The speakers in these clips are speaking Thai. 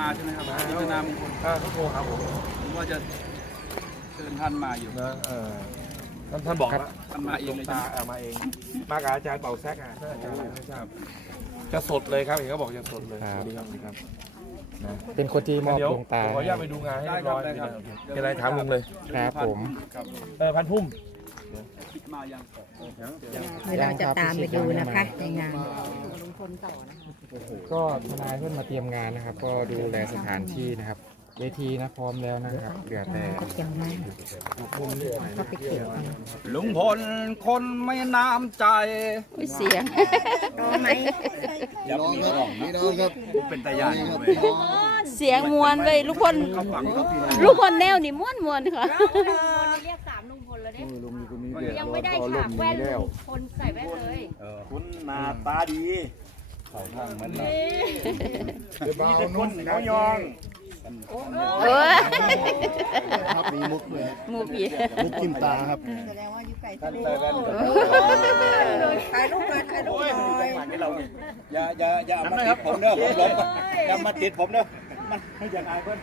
มาใช่ไหมครับพิจารณามงคลอ่าเขาโทรครับผมผมว่าจะเชิญท่านมาอยู่นะเออท่านท่านบอกแล้วท่านมาเองหลวงเลยตาใช่ไหมเอามาเอง มากับอาจารย์เป่าแซกอะท่านอาจารย์อะไรไม่ทราบจะสดเลยครับเห็นเขาบอกจะสดเลยครับสวัสดีครับสวัสดีครับนะเป็นคนที่มอบเดี๋ยวดวงตาขออนุญาตไปดูงานให้เรียบร้อยเป็นไรเป็นไรถามลุงเลยครับผมครับเออพันพุ่มปิดมายังเดี๋ยวเราจะตามไปดูนะคะในงาน ก็ทนายเพื่อนมาเตรียมงานนะครับ ก็ดูแลสถานที่นะครับ เวทีนะพร้อมแล้วนะครับเหลือแต่ก็เตรียมงานก็ไปเก็บกันลุงพลคนไม่น้ำใจ อุ๊ยเสียง อย่ามีร้องนะเป็นตายานเลยเสียงมวนเลยลูกคนเขาฟังเขาพี่ลูกคนแนวนี่ม่วนมวนค่ะเรียกสามลุงพล แล้วเนี่ยยังไม่ได้ฉากแว่นลุงพลใส่แว่นเลยคุณหน้าตาดีเขาทางมันนี่มีแต่คนเขายองเออครับมีมุกเลยหมูผีมุกทิมตาครับถ่ายรูปเลยถ่ายรูปโอ้ยหมันน่อยู่อยจังหวะนี้เราเนี่ยอย่าอย่าอย่าเอามาติดผมเด้อผมหลบก่อนอย่ามาติดผมเด้อ มันไม่อยากอายเพิ่น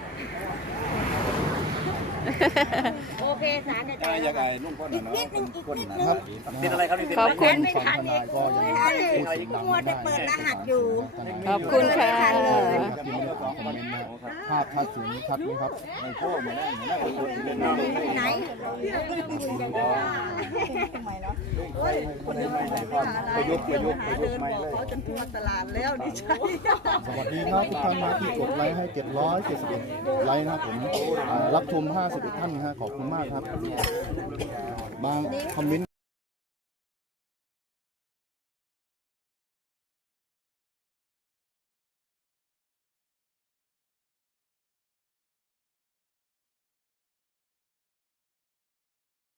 โอเคสารใจอย่าอยากอายลุงพ่นน่ะเนาะคนนะครับติดอะไรครับนี่ติดขอบคุณ ไม่ทันเนี่ยก็ยังพูดเสียงดังมัวแต่เปิดรหัสอยู่ ขอบคุณค่ะ ภาพชัดสูงชัดไหมครับในโค้เหมือนนั่นเหมือนนั่นคนเล่นน้ำไหนประยุกต์ประยุกต์ประยุกต์ไม่เลยเขาจนทั่วตลาดแล้วดิฉันสวัสดีครับทุกท่านนะที่กดไลค์ให้771ไลค์นะครับผมอ่ารับชม51ท่านนะฮะขอบคุณมากครับ บางคอมเมนต์